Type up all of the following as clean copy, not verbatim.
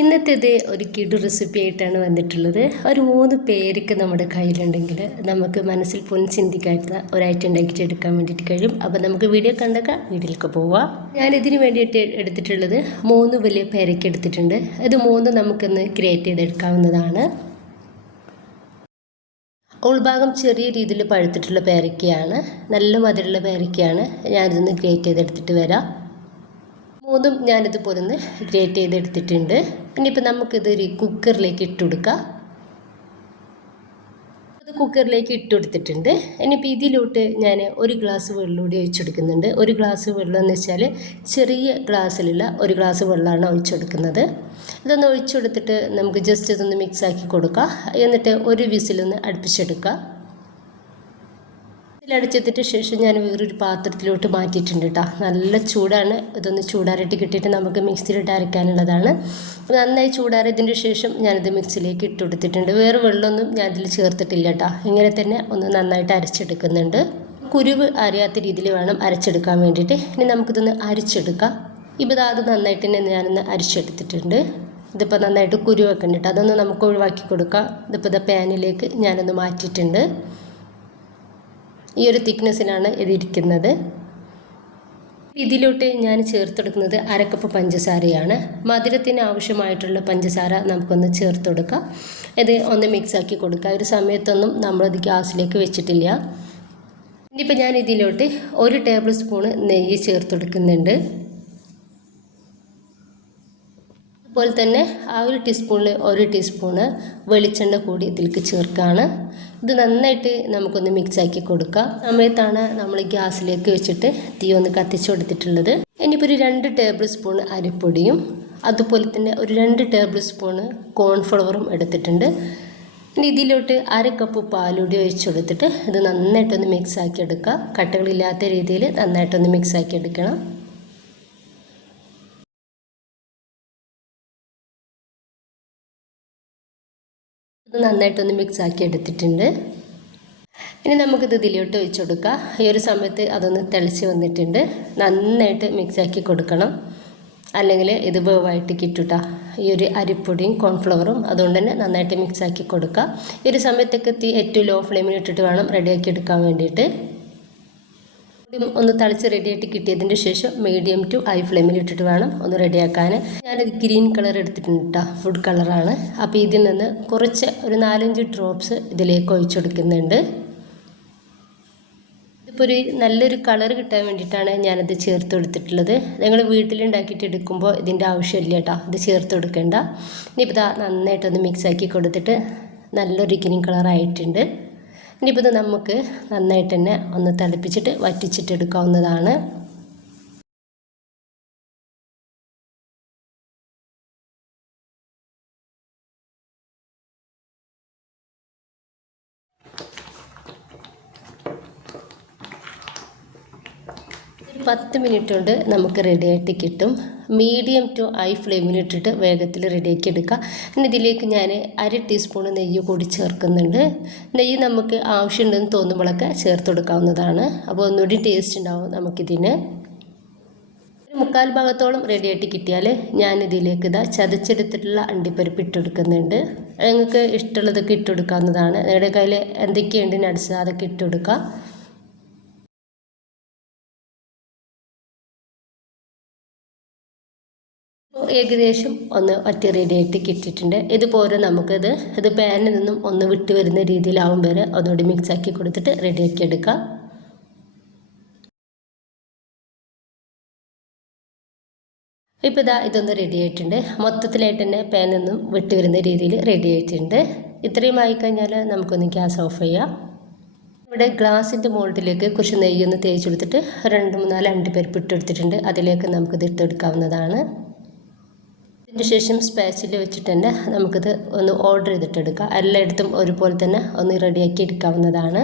ഇന്നത്തേത് ഒരു കിടു റെസിപ്പി ആയിട്ടാണ് വന്നിട്ടുള്ളത്. ഒരു 3 പേരൊക്കെ നമ്മുടെ കയ്യിലുണ്ടെങ്കിൽ നമുക്ക് മനസ്സിൽ ചിന്തിക്കാത്ത ഒരു ഐറ്റം ഉണ്ടാക്കിയിട്ട് എടുക്കാൻ വേണ്ടിയിട്ട് കഴിയും. അപ്പോൾ നമുക്ക് വീഡിയോ കണ്ടേക്കാം, വീഡിയോയിലേക്ക് പോവാം. ഞാനിതിന് വേണ്ടിയിട്ട് എടുത്തിട്ടുള്ളത് 3 വലിയ പേരയ്ക്ക എടുത്തിട്ടുണ്ട്. ഇത് 3 നമുക്കൊന്ന് ഗ്രേറ്റ് ചെയ്തെടുക്കാവുന്നതാണ്. ഉൾഭാഗം ചെറിയ രീതിയിൽ പഴുത്തിട്ടുള്ള പേരയ്ക്കയാണ്, നല്ല മധുരമുള്ള പേരയ്ക്കയാണ്. ഞാനിതൊന്ന് ഗ്രേറ്റ് ചെയ്തെടുത്തിട്ട് വരാം. 3 ഞാനിതുപോലെ ഒന്ന് ഗ്രേറ്റ് ചെയ്തെടുത്തിട്ടുണ്ട്. ഇനിയിപ്പോൾ നമുക്കിതൊരു കുക്കറിലേക്ക് ഇട്ട് കൊടുക്കാം. അത് കുക്കറിലേക്ക് ഇട്ട് കൊടുത്തിട്ടുണ്ട്. ഇനിയിപ്പോൾ ഇതിലോട്ട് ഞാൻ 1 ഗ്ലാസ് വെള്ളം കൂടി ഒഴിച്ചെടുക്കുന്നുണ്ട്. 1 ഗ്ലാസ് വെള്ളം എന്ന് വെച്ചാൽ ചെറിയ ഗ്ലാസ്സിലുള്ള 1 ഗ്ലാസ് വെള്ളമാണ് ഒഴിച്ചെടുക്കുന്നത്. ഇതൊന്ന് ഒഴിച്ചെടുത്തിട്ട് നമുക്ക് ജസ്റ്റ് ഇതൊന്ന് മിക്സാക്കി കൊടുക്കാം. എന്നിട്ട് ഒരു വിസിലൊന്ന് അടുപ്പിച്ചെടുക്കുക. ഇതിലടിച്ചെത്തിട്ട് ശേഷം ഞാൻ വേറൊരു പാത്രത്തിലോട്ട് മാറ്റിയിട്ടുണ്ട് കേട്ടോ. നല്ല ചൂടാണ്. ഇതൊന്ന് ചൂടാറിയിട്ട് കിട്ടിയിട്ട് നമുക്ക് മിക്സിയിലിട്ട് അരയ്ക്കാനുള്ളതാണ്. നന്നായി ചൂടാറിയതിൻ്റെ ശേഷം ഞാനിത് മിക്സിയിലേക്ക് ഇട്ട് കൊടുത്തിട്ടുണ്ട്. വേറെ വെള്ളമൊന്നും ഞാൻ ഇതിൽ ചേർത്തിട്ടില്ല കേട്ടോ. ഇങ്ങനെ തന്നെ ഒന്ന് നന്നായിട്ട് അരച്ചെടുക്കുന്നുണ്ട്. കുരുവ് അറിയാത്ത രീതിയിൽ വേണം അരച്ചെടുക്കാൻ വേണ്ടിയിട്ട്. ഇനി നമുക്കിതൊന്ന് അരച്ചെടുക്കാം. ഇപ്പോൾ അത് നന്നായിട്ട് തന്നെ ഞാനൊന്ന് അരച്ചെടുത്തിട്ടുണ്ട്. ഇതിപ്പോൾ നന്നായിട്ട് കുരുവൊക്കെ ഉണ്ട് കേട്ടോ. അതൊന്ന് നമുക്ക് ഒഴിവാക്കി കൊടുക്കാം. ഇതിപ്പോൾ പാനിലേക്ക് ഞാനൊന്ന് മാറ്റിയിട്ടുണ്ട്. ഈ ഒരു തിക്നെസ്സിലാണ് ഇതിരിക്കുന്നത്. ഇതിലോട്ട് ഞാൻ ചേർത്തെടുക്കുന്നത് 1/2 കപ്പ് പഞ്ചസാരയാണ്. മധുരത്തിന് ആവശ്യമായിട്ടുള്ള പഞ്ചസാര നമുക്കൊന്ന് ചേർത്ത് കൊടുക്കാം. ഇത് ഒന്ന് മിക്സാക്കി കൊടുക്കുക. ഒരു സമയത്തൊന്നും നമ്മളത് ഗ്യാസിലേക്ക് വെച്ചിട്ടില്ല. ഇനിയിപ്പോൾ ഞാൻ ഇതിലോട്ട് 1 ടേബിൾ സ്പൂണ് നെയ്യ് ചേർത്തെടുക്കുന്നുണ്ട്. അതുപോലെ തന്നെ ആ 1 ടീസ്പൂണിൽ 1 ടീസ്പൂണ് വെളിച്ചെണ്ണ കൂടി ഇതിലേക്ക് ചേർക്കുകയാണ്. ഇത് നന്നായിട്ട് നമുക്കൊന്ന് മിക്സാക്കി കൊടുക്കുക. സമയത്താണ് നമ്മൾ ഗ്യാസിലേക്ക് വെച്ചിട്ട് തീ ഒന്ന് കത്തിച്ചു കൊടുത്തിട്ടുള്ളത്. ഇനിയിപ്പോൾ ഒരു 2 ടേബിൾ സ്പൂൺ അരിപ്പൊടിയും അതുപോലെ തന്നെ ഒരു 2 ടേബിൾ സ്പൂണ് കോൺഫ്ലവറും എടുത്തിട്ടുണ്ട്. ഇനി ഇതിലോട്ട് 1/2 കപ്പ് പാലൂടി ഒഴിച്ചു കൊടുത്തിട്ട് ഇത് നന്നായിട്ടൊന്ന് മിക്സാക്കി എടുക്കുക. കട്ടകളില്ലാത്ത രീതിയിൽ നന്നായിട്ടൊന്ന് മിക്സാക്കി എടുക്കണം. ഇത് നന്നായിട്ടൊന്ന് മിക്സാക്കി എടുത്തിട്ടുണ്ട്. ഇനി നമുക്കിത് ഇതിലോട്ട് ഒഴിച്ചു കൊടുക്കാം. ഈ ഒരു സമയത്ത് അതൊന്ന് തിളച്ച് വന്നിട്ടുണ്ട്. നന്നായിട്ട് മിക്സാക്കി കൊടുക്കണം, അല്ലെങ്കിൽ ഇത് വേവായിട്ട് കിട്ടുക. ഈ ഒരു അരിപ്പൊടിയും കോൺഫ്ലവറും അതുകൊണ്ട് തന്നെ നന്നായിട്ട് മിക്സാക്കി കൊടുക്കുക. ഈ ഒരു സമയത്തൊക്കെ തീ ഏറ്റവും ലോ ഫ്ലെയിമിൽ ഇട്ടിട്ട് വേണം റെഡിയാക്കി എടുക്കാൻ വേണ്ടിയിട്ട്. ഒന്ന് തിളച്ച് റെഡിയായിട്ട് കിട്ടിയതിൻ്റെ ശേഷം മീഡിയം ടു ഹൈ ഫ്ലെയിമിൽ ഇട്ടിട്ട് വേണം ഒന്ന് റെഡിയാക്കാൻ. ഞാനത് ഗ്രീൻ കളർ എടുത്തിട്ടുണ്ട് കേട്ടോ, ഫുഡ് കളറാണ്. അപ്പോൾ ഇതിൽ നിന്ന് കുറച്ച് ഒരു 4-5 ഡ്രോപ്സ് ഇതിലേക്ക് ഒഴിച്ചെടുക്കുന്നുണ്ട്. ഇതിപ്പോൾ ഒരു നല്ലൊരു കളർ കിട്ടാൻ വേണ്ടിയിട്ടാണ് ഞാനത് ചേർത്ത് കൊടുത്തിട്ടുള്ളത്. നിങ്ങൾ വീട്ടിലുണ്ടാക്കിയിട്ട് എടുക്കുമ്പോൾ ഇതിൻ്റെ ആവശ്യമില്ല കേട്ടോ, ഇത് ചേർത്ത് കൊടുക്കേണ്ട. ഇനിയിപ്പോൾ ഇതാ നന്നായിട്ടൊന്ന് മിക്സാക്കി കൊടുത്തിട്ട് നല്ലൊരു ഗ്രീൻ കളറായിട്ടുണ്ട്. ഇനിയിപ്പോൾ ഇത് നമുക്ക് നന്നായിട്ട് തന്നെ ഒന്ന് തിളപ്പിച്ചിട്ട് വറ്റിച്ചിട്ട് എടുക്കാവുന്നതാണ്. ഒരു 10 മിനിറ്റ് കൊണ്ട് നമുക്ക് റെഡിയായിട്ട് കിട്ടും. മീഡിയം ടു ഹൈ ഫ്ലെയിമിലിട്ടിട്ട് വേഗത്തിൽ റെഡിയാക്കി എടുക്കുക. ഇനി ഇതിലേക്ക് ഞാൻ 1/2 ടീസ്പൂൺ നെയ്യ് കൂടി ചേർക്കുന്നുണ്ട്. നെയ്യ് നമുക്ക് ആവശ്യമുണ്ടെന്ന് തോന്നുമ്പോഴൊക്കെ ചേർത്ത് കൊടുക്കാവുന്നതാണ്. അപ്പോൾ ഒന്നുകൂടി ടേസ്റ്റ് ഉണ്ടാവും നമുക്കിതിന്. ഒരു 1/4 ഭാഗത്തോളം റെഡിയായിട്ട് കിട്ടിയാൽ ഞാനിതിലേക്ക് ചതച്ചെടുത്തിട്ടുള്ള അണ്ടിപ്പരിപ്പ് ഇട്ടെടുക്കുന്നുണ്ട്. നിങ്ങൾക്ക് ഇഷ്ടമുള്ളതൊക്കെ ഇട്ടെടുക്കാവുന്നതാണ്. നിങ്ങളുടെ കയ്യിൽ എന്തൊക്കെയുണ്ട് നട്ട്സ് അതൊക്കെ ഇട്ടെടുക്കുക. ഏകദേശം ഒന്ന് വറ്റി റെഡിയായിട്ട് കിട്ടിയിട്ടുണ്ട്. ഇതുപോലെ നമുക്കിത് പാനിൽ നിന്നും ഒന്ന് വിട്ട് വരുന്ന രീതിയിലാവും വരെ ഒന്നുകൂടി മിക്സാക്കി കൊടുത്തിട്ട് റെഡിയാക്കി എടുക്കാം. ഇപ്പോൾ ഇതൊന്ന് റെഡി ആയിട്ടുണ്ട്. മൊത്തത്തിലായിട്ട് തന്നെ പാനിൽ നിന്നും വിട്ട് വരുന്ന രീതിയിൽ റെഡി ആയിട്ടുണ്ട്. ഇത്രയും ആയിക്കഴിഞ്ഞാൽ നമുക്കൊന്ന് ഗ്യാസ് ഓഫ് ചെയ്യാം. ഇവിടെ ഗ്ലാസിൻ്റെ മോൾഡിലേക്ക് കുറച്ച് നെയ്യൊന്ന് തേച്ച് കൊടുത്തിട്ട് 2-3 അണ്ടിപ്പരിപ്പ് ഇട്ടെടുത്തിട്ടുണ്ട്. അതിലേക്ക് നമുക്കിത് ഇട്ടെടുക്കാവുന്നതാണ്. അതിന് ശേഷം സ്പാച്ചിൽ വെച്ചിട്ട് തന്നെ നമുക്കിത് ഒന്ന് ഓർഡർ ചെയ്തിട്ടെടുക്കാം. എല്ലായിടത്തും ഒരുപോലെ തന്നെ ഒന്ന് റെഡിയാക്കി എടുക്കാവുന്നതാണ്.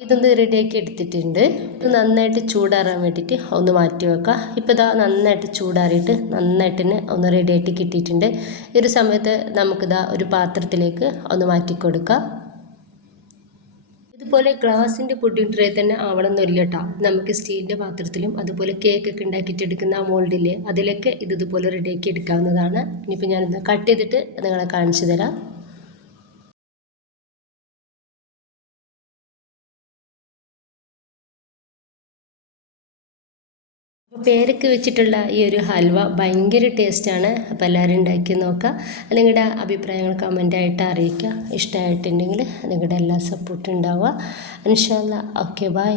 ഇതൊന്ന് റെഡിയാക്കി എടുത്തിട്ടുണ്ട്. ഇത് നന്നായിട്ട് ചൂടാറാൻ വേണ്ടിയിട്ട് ഒന്ന് മാറ്റി വെക്കാം. ഇപ്പോൾ നന്നായിട്ട് ചൂടാറിയിട്ട് നന്നായിട്ട് തന്നെ ഒന്ന് റെഡിയായിട്ട് കിട്ടിയിട്ടുണ്ട്. ഈ ഒരു സമയത്ത് നമുക്കിത് ഒരു പാത്രത്തിലേക്ക് ഒന്ന് മാറ്റി കൊടുക്കാം. ഇതുപോലെ ഗ്ലാസിൻ്റെ പുഡിംഗ് ട്രേ തന്നെ ആവണമെന്നില്ല കേട്ടോ. നമുക്ക് സ്റ്റീലിൻ്റെ പാത്രത്തിലും അതുപോലെ കേക്കൊക്കെ ഉണ്ടാക്കിയിട്ട് എടുക്കുന്ന ആ മോൾഡില്ലേ അതിലൊക്കെ ഇതുപോലെ റെഡിയാക്കി എടുക്കാവുന്നതാണ്. ഇനിയിപ്പോൾ ഞാനിത് കട്ട് ചെയ്തിട്ട് നിങ്ങളെ കാണിച്ചു തരാം. പേരയ്ക്ക വെച്ചിട്ടുള്ള ഈ ഒരു ഹൽവ ഭയങ്കര ടേസ്റ്റാണ്. അപ്പോൾ എല്ലാവരും ഉണ്ടാക്കി നോക്കുക. നിങ്ങളുടെ അഭിപ്രായങ്ങൾ കമൻ്റായിട്ട് അറിയിക്കുക. ഇഷ്ടമായിട്ടുണ്ടെങ്കിൽ നിങ്ങളുടെ എല്ലാ സപ്പോർട്ടും ഉണ്ടാവുക. ഇൻഷാ അല്ലാ. Okay, by.